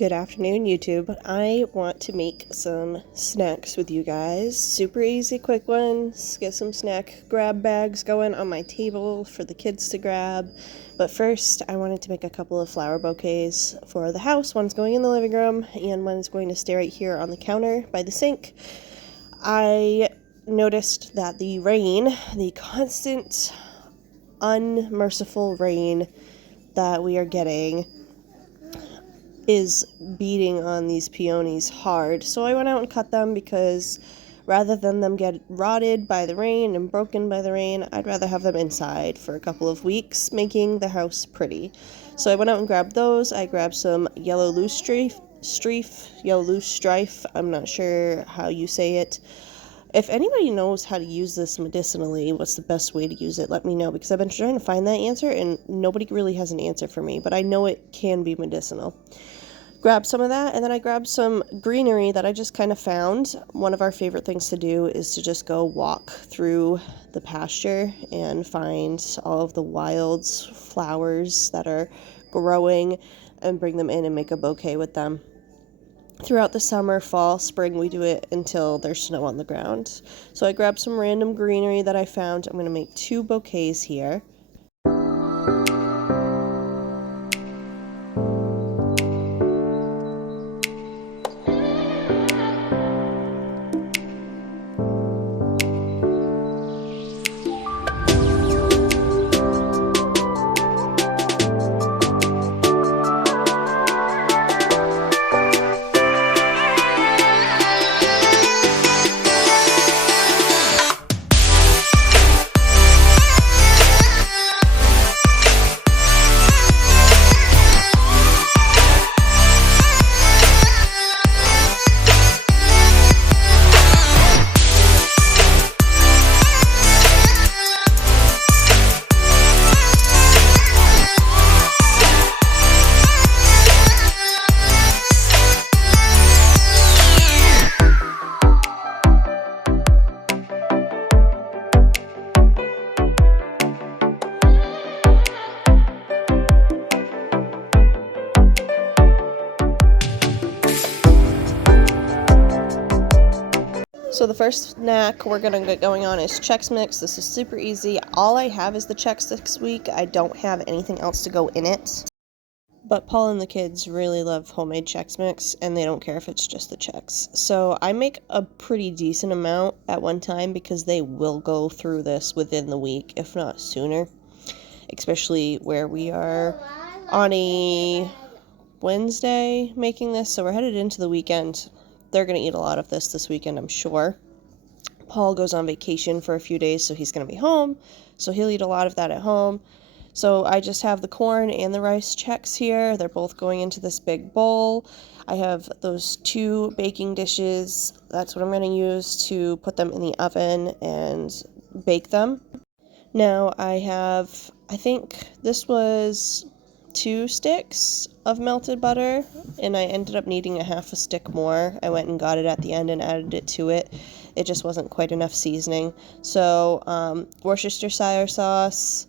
Good afternoon, YouTube. I want to make some snacks with you guys. Super easy, quick ones. Get some snack grab bags going on my table for the kids to grab. But first, I wanted to make a couple of flower bouquets for the house. One's going in the living room, and one's going to stay right here on the counter by the sink. I noticed that the constant, unmerciful rain that we are getting is beating on these peonies hard. So I went out and cut them because rather than them get rotted by the rain and broken by the rain, I'd rather have them inside for a couple of weeks, making the house pretty. So I went out and grabbed those. I grabbed some yellow loose strife. I'm not sure how you say it. If anybody knows how to use this medicinally, what's the best way to use it, let me know, because I've been trying to find that answer and nobody really has an answer for me, but I know it can be medicinal. Grab some of that, and then I grabbed some greenery that I just kind of found. One of our favorite things to do is to just go walk through the pasture and find all of the wild flowers that are growing and bring them in and make a bouquet with them. Throughout the summer, fall, spring, we do it until there's snow on the ground. So I grabbed some random greenery that I found. I'm going to make 2 bouquets here. So the first snack we're going to get going on is Chex Mix. This is super easy. All I have is the Chex this week. I don't have anything else to go in it. But Paul and the kids really love homemade Chex Mix, and they don't care if it's just the Chex. So I make a pretty decent amount at one time because they will go through this within the week, if not sooner. Especially where we are on a Wednesday making this, so we're headed into the weekend. They're going to eat a lot of this weekend, I'm sure. Paul goes on vacation for a few days, so he's going to be home. So he'll eat a lot of that at home. So I just have the corn and the rice Chex here. They're both going into this big bowl. I have those 2 baking dishes. That's what I'm going to use to put them in the oven and bake them. Now I think this was 2 sticks of melted butter, and I ended up needing a half a stick more. I went and got it at the end and added it to it. It just wasn't quite enough seasoning. So Worcestershire sauce,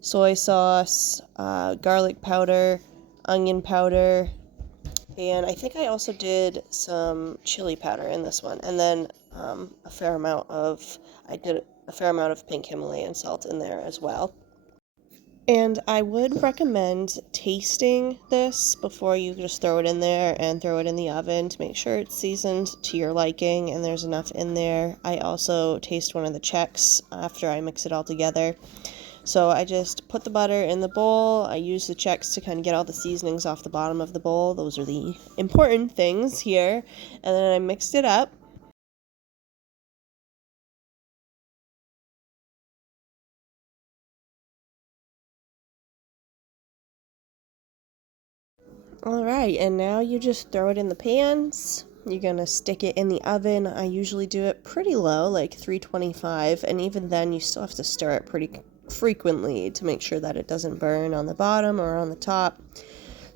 soy sauce, garlic powder, onion powder, and I think I also did some chili powder in this one, and then a fair amount of pink Himalayan salt in there as well. And I would recommend tasting this before you just throw it in there and throw it in the oven to make sure it's seasoned to your liking and there's enough in there. I also taste one of the Chex after I mix it all together. So I just put the butter in the bowl. I use the Chex to kind of get all the seasonings off the bottom of the bowl. Those are the important things here. And then I mixed it up. Alright, and now you just throw it in the pans. You're going to stick it in the oven. I usually do it pretty low, like 325, and even then you still have to stir it pretty frequently to make sure that it doesn't burn on the bottom or on the top.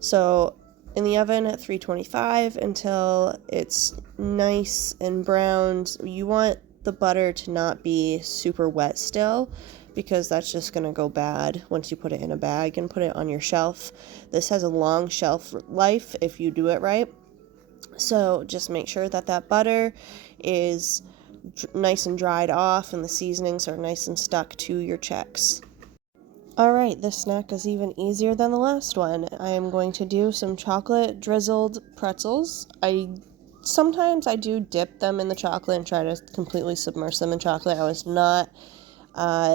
So in the oven at 325 until it's nice and browned. You want the butter to not be super wet still, because that's just going to go bad once you put it in a bag and put it on your shelf. This has a long shelf life if you do it right. So just make sure that that butter is nice and dried off and the seasonings are nice and stuck to your Chex. Alright, this snack is even easier than the last one. I am going to do some chocolate drizzled pretzels. Sometimes I do dip them in the chocolate and try to completely submerge them in chocolate. I was not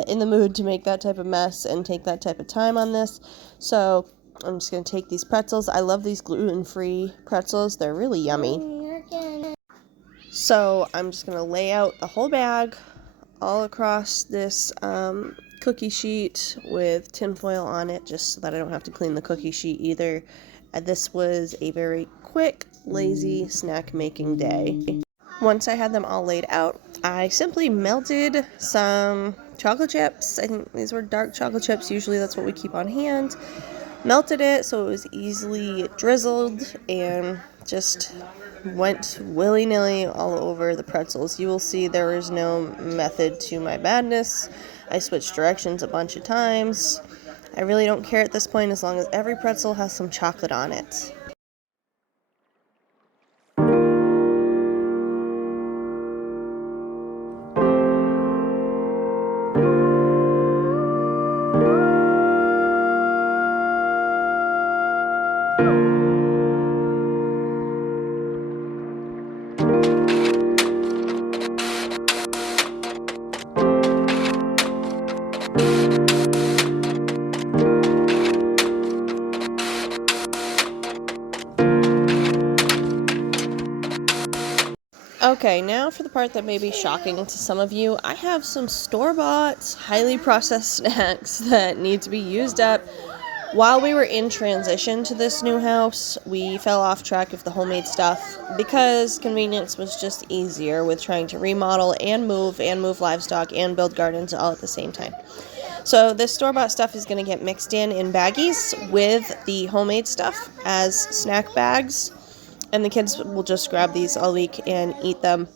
in the mood to make that type of mess and take that type of time on this. So I'm just going to take these pretzels. I love these gluten-free pretzels. They're really yummy. So I'm just going to lay out the whole bag all across this cookie sheet with tinfoil on it, just so that I don't have to clean the cookie sheet either. This was a very quick, lazy snack making day. Once I had them all laid out, I simply melted some chocolate chips. I think these were dark chocolate chips. Usually that's what we keep on hand. Melted it so it was easily drizzled and just went willy-nilly all over the pretzels. You will see there is no method to my madness. I switched directions a bunch of times. I really don't care at this point as long as every pretzel has some chocolate on it. Okay, now for the part that may be shocking to some of you. I have some store-bought, highly processed snacks that need to be used up. While we were in transition to this new house, we fell off track of the homemade stuff because convenience was just easier with trying to remodel and move livestock and build gardens all at the same time. So this store-bought stuff is going to get mixed in baggies with the homemade stuff as snack bags. And the kids will just grab these all week and eat them.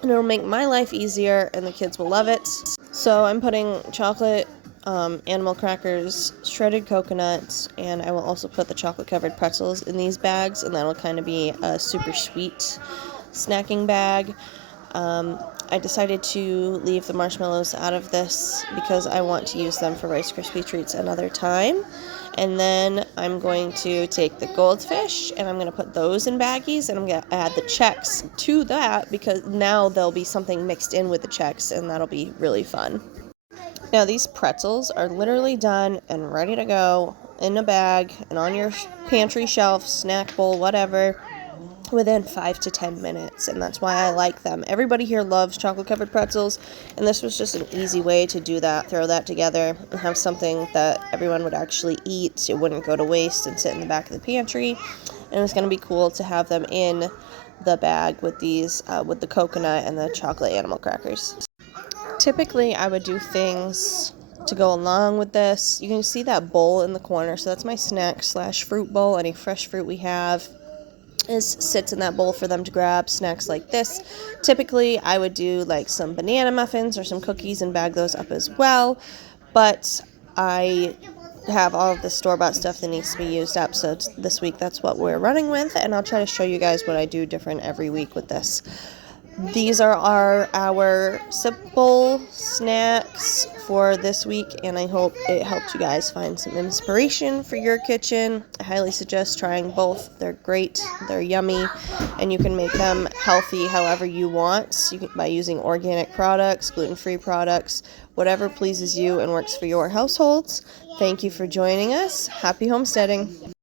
And it'll make my life easier, and the kids will love it. So I'm putting chocolate, animal crackers, shredded coconuts, and I will also put the chocolate-covered pretzels in these bags, and that'll kind of be a super sweet snacking bag. I decided to leave the marshmallows out of this because I want to use them for Rice Krispie treats another time. And then I'm going to take the goldfish and I'm going to put those in baggies, and I'm going to add the Chex to that because now there'll be something mixed in with the Chex, and that'll be really fun. Now these pretzels are literally done and ready to go in a bag and on your pantry shelf, snack bowl, whatever, within 5 to 10 minutes, and that's why I like them. Everybody here loves chocolate-covered pretzels, and this was just an easy way to do that, throw that together, and have something that everyone would actually eat. It wouldn't go to waste and sit in the back of the pantry, and it's going to be cool to have them in the bag with these, with the coconut and the chocolate animal crackers. Typically, I would do things to go along with this. You can see that bowl in the corner, so that's my snack/fruit bowl. Any fresh fruit we have sits in that bowl for them to grab. Snacks like this, typically I would do like some banana muffins or some cookies and bag those up as well, but I have all of the store-bought stuff that needs to be used up, so this week that's what we're running with, and I'll try to show you guys what I do different every week with this. These are our simple snacks for this week, and I hope it helped you guys find some inspiration for your kitchen. I highly suggest trying both. They're great, they're yummy, and you can make them healthy however you want by using organic products, gluten-free products, whatever pleases you and works for your households. Thank you for joining us. Happy homesteading.